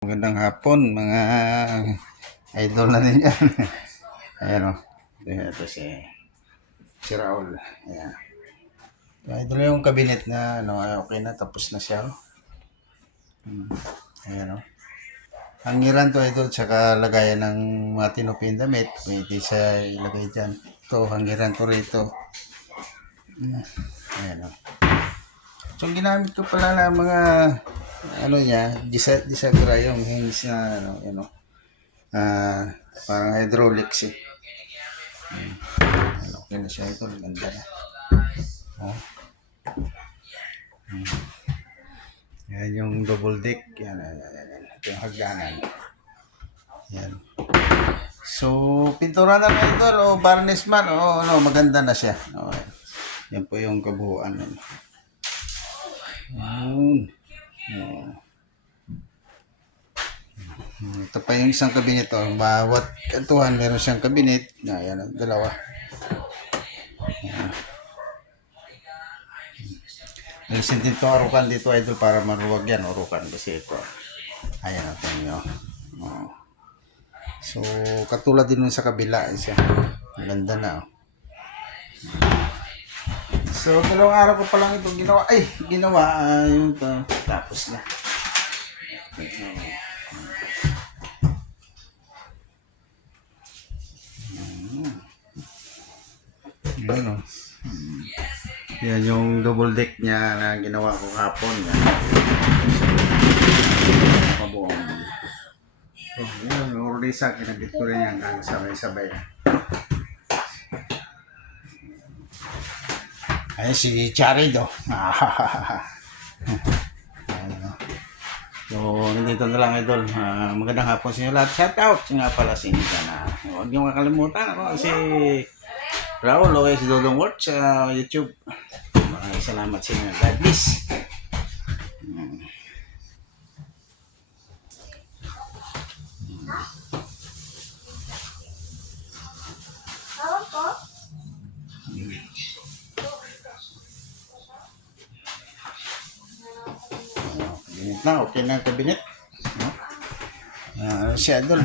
Magandang hapon mga idol natin yan. Ayan o. Ito si Raul. Ayan. Ito na yung cabinet na okay na. Tapos na siya. Ayan o. Hangiran to idol. Tsaka lagayan ng mga tinupin damit. Pwede siya ilagay dyan. Ito, hangiran to rito. Ayan o. So, ginamit ko pala na mga niya, disagra yung hinge na parang hydraulics eh. Okay na siya ito, ganda na. Oh. Yan yung double deck, yan. Ito yung hagdanan. Yan. So, pintura na lang ito, varnish man, maganda na siya. Yan po yung kabuuan. Ito pa yung isang kabinet. Bawat kantuhan meron siyang kabinet. Ayan, dalawa. Alisin din ito arukan dito idol para maruwag yan. Arukan kasi ito. Ayan natin nyo. So, katulad din sa kabila. Siya. Ganda na. So, dalawang araw ko pa lang ito ginawa. Yung ito. Tapos na. Ano? Yan yung double deck niya na ginawa ko kapon. Kabuong. Yan, orisa, kinabit ko rin yan. Sabay-sabay. Ay, si Charid, oh. So, nandito na lang, idol. Magandang hapon sa inyo lahat. Shout out nga pala sa inyo na. Huwag niyo makalimutan ako si Raul, okay, si Dodong Watch sa YouTube. Maraming salamat sa inyo. God bless. Kabinet na, okay na ang kabinet. Siya doon.